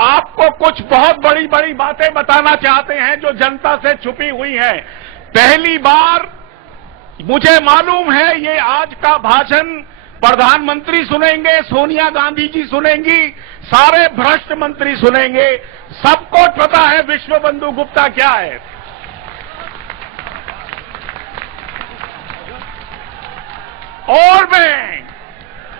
आपको कुछ बहुत बड़ी बड़ी बातें बताना चाहते हैं जो जनता से छुपी हुई हैं। पहली बार मुझे मालूम है ये आज का भाषण प्रधानमंत्री सुनेंगे, सोनिया गांधी जी सुनेंगी, सारे भ्रष्ट मंत्री सुनेंगे, सबको पता है विश्व बंधु गुप्ता क्या है। और मैं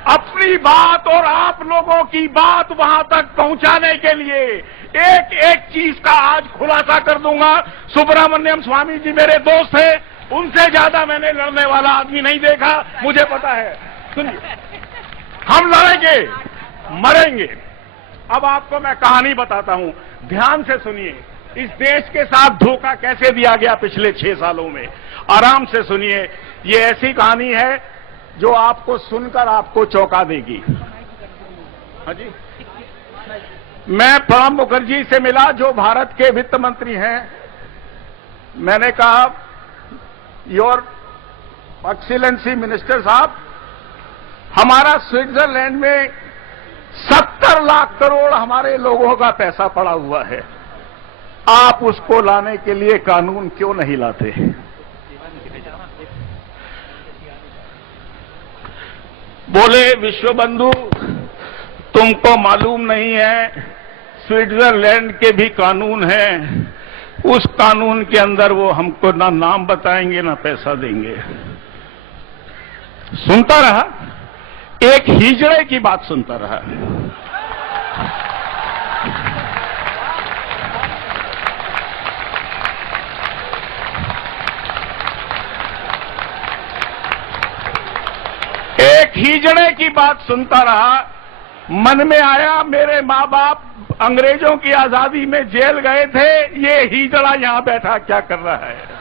अपनी बात और आप लोगों की बात वहां तक पहुंचाने के लिए एक एक चीज का आज खुलासा कर दूंगा। सुब्रमण्यम स्वामी जी मेरे दोस्त हैं, उनसे ज्यादा मैंने लड़ने वाला आदमी नहीं देखा, मुझे पता है। सुनिए, हम लड़ेंगे, मरेंगे। अब आपको मैं कहानी बताता हूं, ध्यान से सुनिए। इस देश के साथ धोखा कैसे दिया गया पिछले 6 सालों में, आराम से सुनिए। ये ऐसी कहानी है जो आपको सुनकर आपको चौंका देगी। हाँ जी, मैं प्रणब मुखर्जी से मिला जो भारत के वित्त मंत्री हैं। मैंने कहा, योर एक्सीलेंसी मिनिस्टर साहब, हमारा स्विट्जरलैंड में 70 लाख करोड़ हमारे लोगों का पैसा पड़ा हुआ है, आप उसको लाने के लिए कानून क्यों नहीं लाते? बोले, विश्व बंधु तुमको मालूम नहीं है, स्विट्जरलैंड के भी कानून हैं, उस कानून के अंदर वो हमको ना नाम बताएंगे ना पैसा देंगे। सुनता रहा, एक हिजड़े की बात सुनता रहा। एक हिजड़े की बात सुनता रहा। मन में आया, मेरे माँ बाप अंग्रेजों की आजादी में जेल गए थे, ये हिजड़ा यहां बैठा क्या कर रहा है?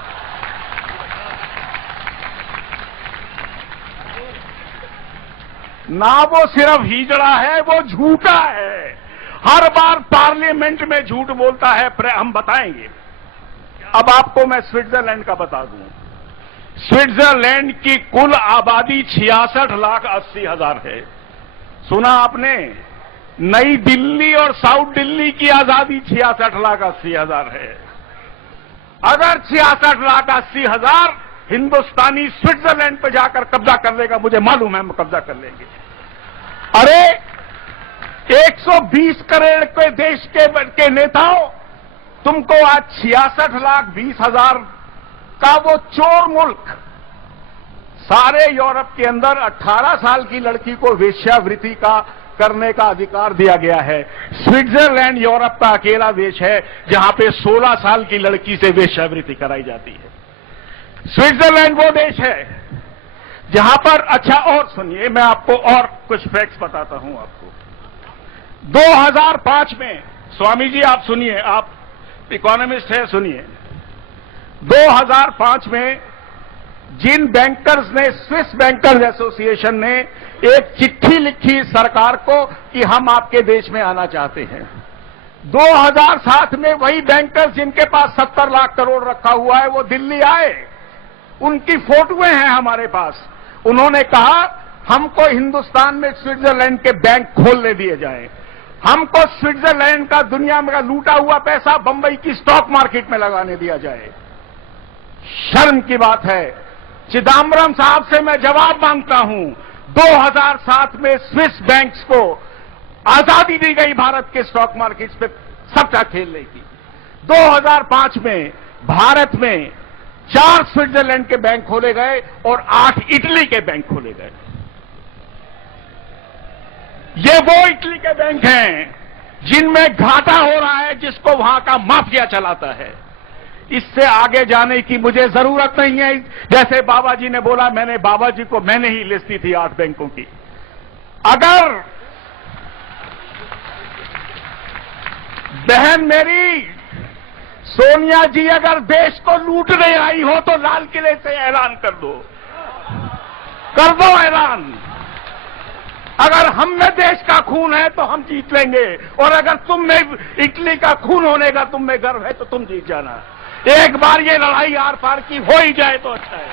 ना वो सिर्फ हिजड़ा है, वो झूठा है। हर बार पार्लियामेंट में झूठ बोलता है, हम बताएंगे। अब आपको मैं स्विट्जरलैंड का बता दूं। स्विट्जरलैंड की कुल आबादी 66,80,000 है। सुना आपने? नई दिल्ली और साउथ दिल्ली की आजादी 66,80,000 है। अगर 66,80,000 हिंदुस्तानी स्विट्जरलैंड पे जाकर कब्जा कर लेगा, मुझे मालूम है हम कब्जा कर लेंगे। अरे 120 करोड़ के देश के नेताओं, तुमको आज 66,20,000 का वो चोर मुल्क, सारे यूरोप के अंदर 18 साल की लड़की को वेश्यावृत्ति का करने का अधिकार दिया गया है। स्विट्जरलैंड यूरोप का अकेला देश है जहां पे 16 साल की लड़की से वेश्यावृत्ति कराई जाती है। स्विट्जरलैंड वो देश है जहां पर, अच्छा और सुनिए, मैं आपको और कुछ फैक्ट्स बताता हूं आपको। 2005 में, स्वामी जी आप सुनिए, आप इकोनॉमिस्ट हैं, सुनिए। 2005 में जिन बैंकर्स ने, स्विस बैंकर्स एसोसिएशन ने एक चिट्ठी लिखी सरकार को कि हम आपके देश में आना चाहते हैं। 2007 में वही बैंकर्स जिनके पास 70 लाख करोड़ रखा हुआ है, वो दिल्ली आए, उनकी फोटोएं हैं हमारे पास। उन्होंने कहा हमको हिंदुस्तान में स्विट्जरलैंड के बैंक खोलने दिए जाएं, हमको स्विट्जरलैंड का दुनिया में लूटा हुआ पैसा बंबई की स्टॉक मार्केट में लगाने दिया जाए। शर्म की बात है। चिदंबरम साहब से मैं जवाब मांगता हूं, 2007 में स्विस बैंक्स को आजादी दी गई भारत के स्टॉक मार्केट्स पे सबका खेलने की। 2005 में भारत में 4 स्विट्जरलैंड के बैंक खोले गए और 8 इटली के बैंक खोले गए। ये वो इटली के बैंक हैं जिनमें घाटा हो रहा है, जिसको वहां का माफिया चलाता है। इससे आगे जाने की मुझे जरूरत नहीं है। जैसे बाबा जी ने बोला, मैंने बाबा जी को, मैंने ही लिस्ट दी थी 8 बैंकों की। अगर बहन मेरी सोनिया जी अगर देश को लूटने आई हो तो लाल किले से ऐलान कर दो ऐलान। अगर हम में देश का खून है तो हम जीत लेंगे, और अगर तुम में इटली का खून होने का तुम में गर्व है तो तुम जीत जाना। एक बार ये लड़ाई आर पार की हो ही जाए तो अच्छा है।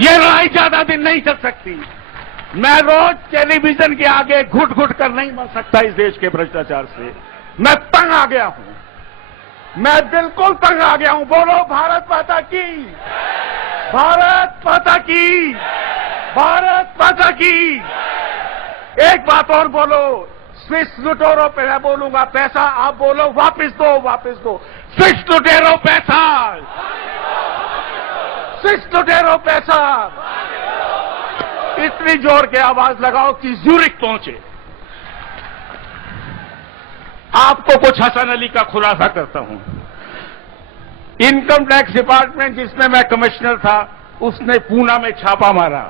ये लड़ाई ज्यादा दिन नहीं चल सकती। मैं रोज टेलीविजन के आगे घुट घुट कर नहीं मर सकता इस देश के भ्रष्टाचार से। मैं तंग आ गया हूं, मैं बिल्कुल तंग आ गया हूं। बोलो भारत माता की, भारत माता की, भारत माता की। एक बात और बोलो, स्विस लुटेरो पे मैं बोलूंगा पैसा, आप बोलो वापस दो, वापस दो। स्विस लुटेरो पैसा, स्विस लुटेरो पैसा। इतनी जोर के आवाज लगाओ कि ज्यूरिक पहुंचे। आपको कुछ हसन अली का खुलासा करता हूं। इनकम टैक्स डिपार्टमेंट जिसमें मैं कमिश्नर था, उसने पूना में छापा मारा।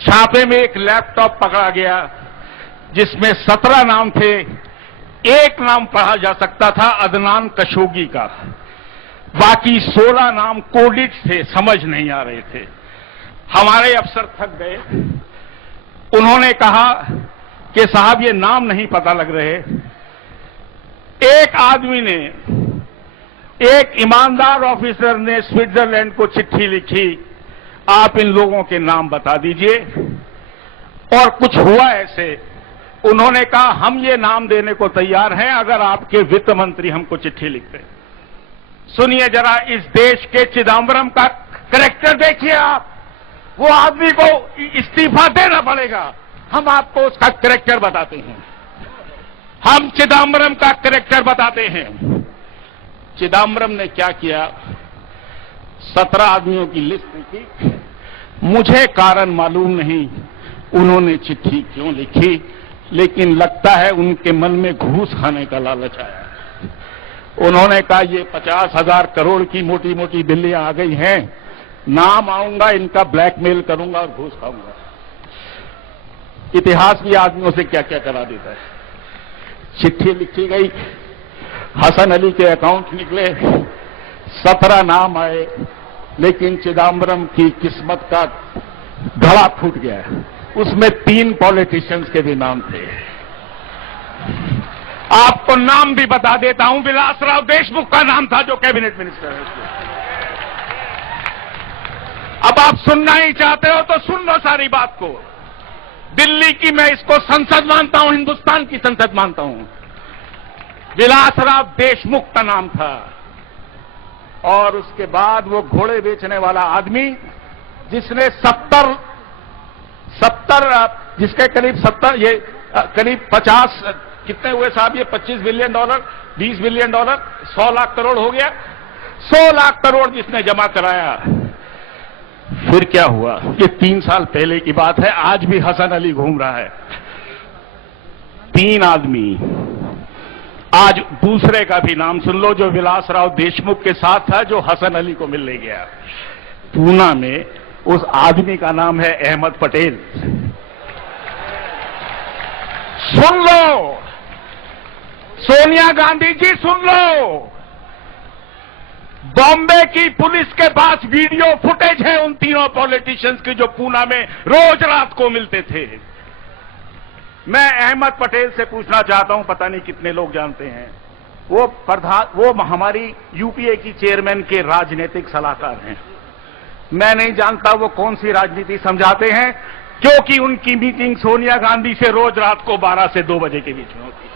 छापे में एक लैपटॉप पकड़ा गया जिसमें 17 नाम थे। एक नाम पढ़ा जा सकता था अदनान कशोगी का, बाकी 16 नाम कोडिट थे, समझ नहीं आ रहे थे। हमारे अफसर थक गए। उन्होंने कहा कि साहब ये नाम नहीं पता लग रहे। एक आदमी ने, एक ईमानदार ऑफिसर ने स्विट्जरलैंड को चिट्ठी लिखी, आप इन लोगों के नाम बता दीजिए। और कुछ हुआ ऐसे, उन्होंने कहा हम ये नाम देने को तैयार हैं अगर आपके वित्त मंत्री हमको चिट्ठी लिखते। सुनिए जरा, इस देश के चिदम्बरम का कैरेक्टर देखिए आप। वो आदमी को इस्तीफा देना पड़ेगा। हम आपको उसका कैरेक्टर बताते हैं। हम चिदम्बरम का कैरेक्टर बताते हैं। चिदम्बरम ने क्या किया, 17 आदमियों की लिस्ट लिखी। मुझे कारण मालूम नहीं उन्होंने चिट्ठी क्यों लिखी, लेकिन लगता है उनके मन में घूस खाने का लालच आया। उन्होंने कहा ये 50,000 करोड़ की मोटी मोटी बिल्लियां आ गई हैं, नाम आऊंगा, इनका ब्लैकमेल करूंगा और घूस खाऊंगा। इतिहास भी आदमियों से क्या क्या करा देता है। चिट्ठी लिखी गई, हसन अली के अकाउंट निकले, 17 नाम आए, लेकिन चिदम्बरम की किस्मत का घड़ा फूट गया। उसमें 3 पॉलिटिशियंस के भी नाम थे। आपको नाम भी बता देता हूं, विलासराव देशमुख का नाम था जो कैबिनेट मिनिस्टर है। अब आप सुनना ही चाहते हो तो सुन लो सारी बात को। दिल्ली की मैं इसको संसद मानता हूं, हिंदुस्तान की संसद मानता हूं। विलासराव देशमुख का नाम था। और उसके बाद वो घोड़े बेचने वाला आदमी जिसने 70 जिसके करीब 70, ये करीब 50, कितने हुए साहब ये, $25 बिलियन, $20 बिलियन, 100 लाख करोड़ हो गया। 100 लाख करोड़ जिसने जमा कराया। फिर क्या हुआ, ये 3 साल पहले की बात है। आज भी हसन अली घूम रहा है। 3 आदमी। आज दूसरे का भी नाम सुन लो जो विलासराव देशमुख के साथ था, जो हसन अली को मिलने गया पूना में। उस आदमी का नाम है अहमद पटेल। सुन लो सोनिया गांधी जी, सुन लो। बॉम्बे की पुलिस के पास वीडियो फुटेज है उन तीनों पॉलिटिशियंस की जो पूना में रोज रात को मिलते थे। मैं अहमद पटेल से पूछना चाहता हूं, पता नहीं कितने लोग जानते हैं, वो हमारी यूपीए की चेयरमैन के राजनीतिक सलाहकार हैं। मैं नहीं जानता वो कौन सी राजनीति समझाते हैं, क्योंकि उनकी मीटिंग सोनिया गांधी से रोज रात को 12 से 2 बजे के बीच में होती है।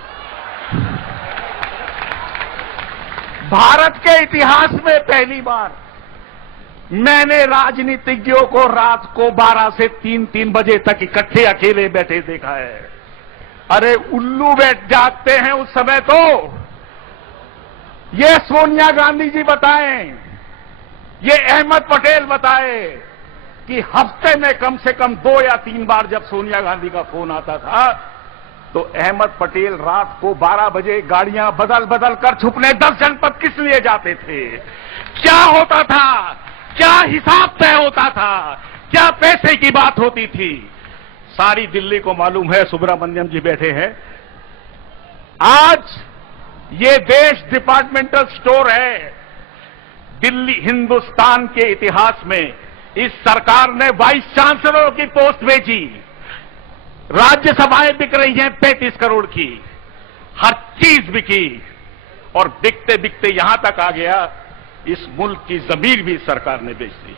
भारत के इतिहास में पहली बार मैंने राजनीतिज्ञों को रात को 12 से 3 बजे तक इकट्ठे अकेले बैठे देखा है। अरे उल्लू बैठ जागते हैं उस समय तो। ये सोनिया गांधी जी बताएं, ये अहमद पटेल बताए कि हफ्ते में कम से कम 2 या 3 बार जब सोनिया गांधी का फोन आता था तो अहमद पटेल रात को 12 बजे गाड़ियां बदल बदल कर छुपने 10 जनपद किस लिए जाते थे, क्या होता था, क्या हिसाब तय होता था, क्या पैसे की बात होती थी, सारी दिल्ली को मालूम है। सुब्रमण्यम जी बैठे हैं। आज ये देश डिपार्टमेंटल स्टोर है। दिल्ली, हिंदुस्तान के इतिहास में इस सरकार ने वाइस चांसलर की पोस्ट भेजी। राज्यसभाएं बिक रही हैं 35 करोड़ की, हर चीज बिकी। और बिकते बिकते यहां तक आ गया, इस मुल्क की जमीन भी सरकार ने बेच दी।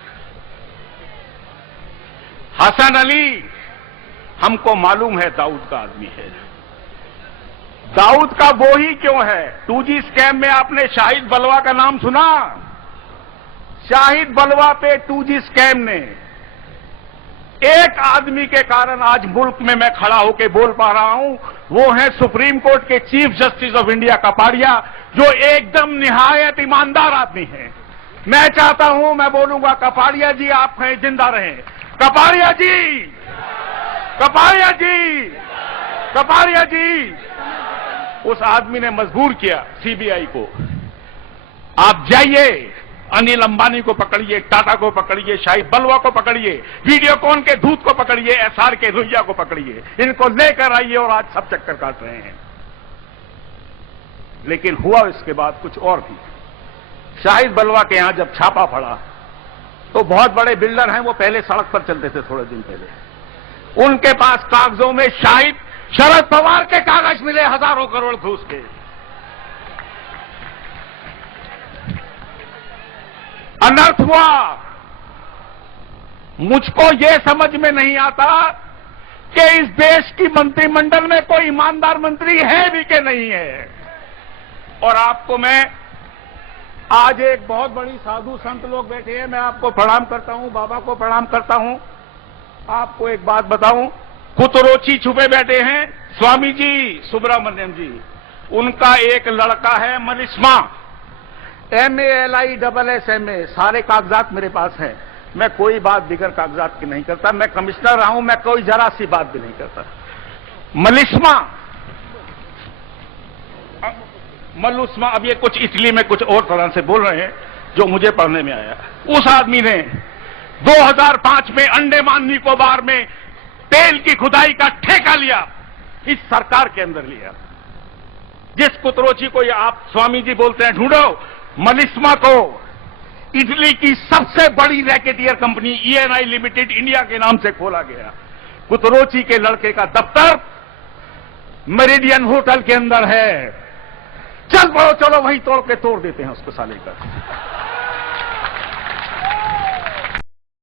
हसन अली हमको मालूम है दाऊद का आदमी है। दाऊद का वो ही क्यों है? 2G स्कैम में आपने शाहिद बलवा का नाम सुना? शाहिद बलवा पे 2G स्कैम ने एक आदमी के कारण आज मुल्क में मैं खड़ा होकर बोल पा रहा हूं, वो है सुप्रीम कोर्ट के chief justice of India Kapadia, जो एकदम निहायत ईमानदार आदमी है। मैं चाहता हूं, मैं बोलूंगा, कपाड़िया जी आप हैं, जिंदा रहें। कपाड़िया जी, कपाड़िया जी, कपाड़िया जी। उस आदमी ने मजबूर किया सीबीआई को, आप जाइए, अनिल अंबानी को पकड़िए, टाटा को पकड़िए, शाहिद बलवा को पकड़िए, वीडियोकॉन के दूत को पकड़िए, एसआर के रुइया को पकड़िए, इनको लेकर आइए और आज सब चक्कर काट रहे हैं। लेकिन हुआ इसके बाद कुछ और भी। शाहिद बलवा के यहां जब छापा पड़ा तो बहुत बड़े बिल्डर हैं, वो पहले सड़क पर चलते थे थोड़े दिन पहले, उनके पास कागजों में शाहिद शरद पवार के कागज मिले, हजारों करोड़ घूस के। अनर्थ हुआ। मुझको यह समझ में नहीं आता कि इस देश की मंत्रिमंडल में कोई ईमानदार मंत्री है भी कि नहीं है। और आपको मैं आज, एक बहुत बड़ी साधु संत लोग बैठे हैं, मैं आपको प्रणाम करता हूं, बाबा को प्रणाम करता हूं। आपको एक बात बताऊं, कुतरोची छुपे बैठे हैं स्वामी जी सुब्रमण्यम जी, उनका एक लड़का है मलिस्मा, MALISSMA, सारे कागजात मेरे पास हैं। मैं कोई बात बिगर कागजात की नहीं करता, मैं कमिश्नर रहा हूं, मैं कोई जरा सी बात भी नहीं करता। मलुस्मा, अब ये कुछ इटली में कुछ और तरह से बोल रहे हैं जो मुझे पढ़ने में आया। उस आदमी ने 2005 में अंडमान निकोबार में तेल की खुदाई का ठेका लिया, इस सरकार के अंदर लिया। जिस कुतरोची को ये आप स्वामी जी बोलते हैं, ढूंढो, मलिस्मा को इटली की सबसे बड़ी racketeer company ENI limited India के नाम से खोला गया। कुतरोची के लड़के का दफ्तर मेरिडियन होटल के अंदर है। चल पड़ो, चलो वहीं तोड़ के तोड़ देते हैं उसको साले का।